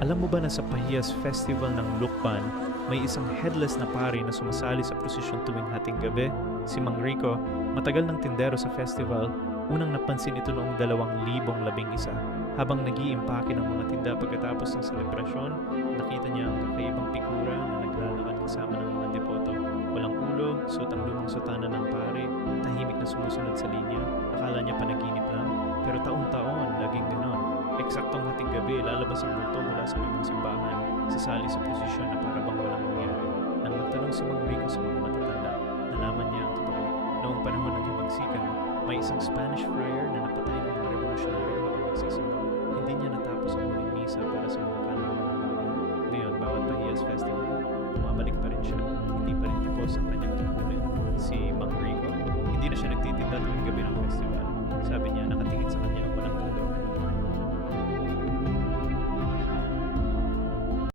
Alam mo ba na sa Pahiyas Festival ng Lukban, may isang headless na pari na sumasali sa prosesyon tuwing hating gabi? Si Mang Rico, matagal ng tindero sa festival, unang napansin ito noong 2011. Habang nag-iimpake ng mga tinda pagkatapos ng selebrasyon, nakita niya ang kakaibang figura na naglalakad kasama ng mga depoto. Walang ulo, suot ang lumang sutana ng pari, tahimik na sumusunod sa linya. Akala niya panaginip lang, pero taon-taon, laging ganon. Eksaktong hating gabi, lalabas ang multo mula sa lumang simbahan, sasali sa posisyon na para bang walang nangyari. Nang magtanong si Mang Rico sa mga matatanda, nalaman niya ang totoo. Noong panahon ng himagsikan, may isang Spanish friar na napatay ng mga revolusyonaryo habang nagsisimba. Hindi niya natapos ang huling misa para sa mga kaluluwa ng bayan. Ngayon, bawat Pahiyas Festival, bumabalik pa rin siya. Hindi pa rin tapos ang kanyang tungkulin. Si Mang Rico, hindi na siya nagtitinda tuwing gabi ng festival. Sabi niya, nakatingin sa kanya ang walang ulo.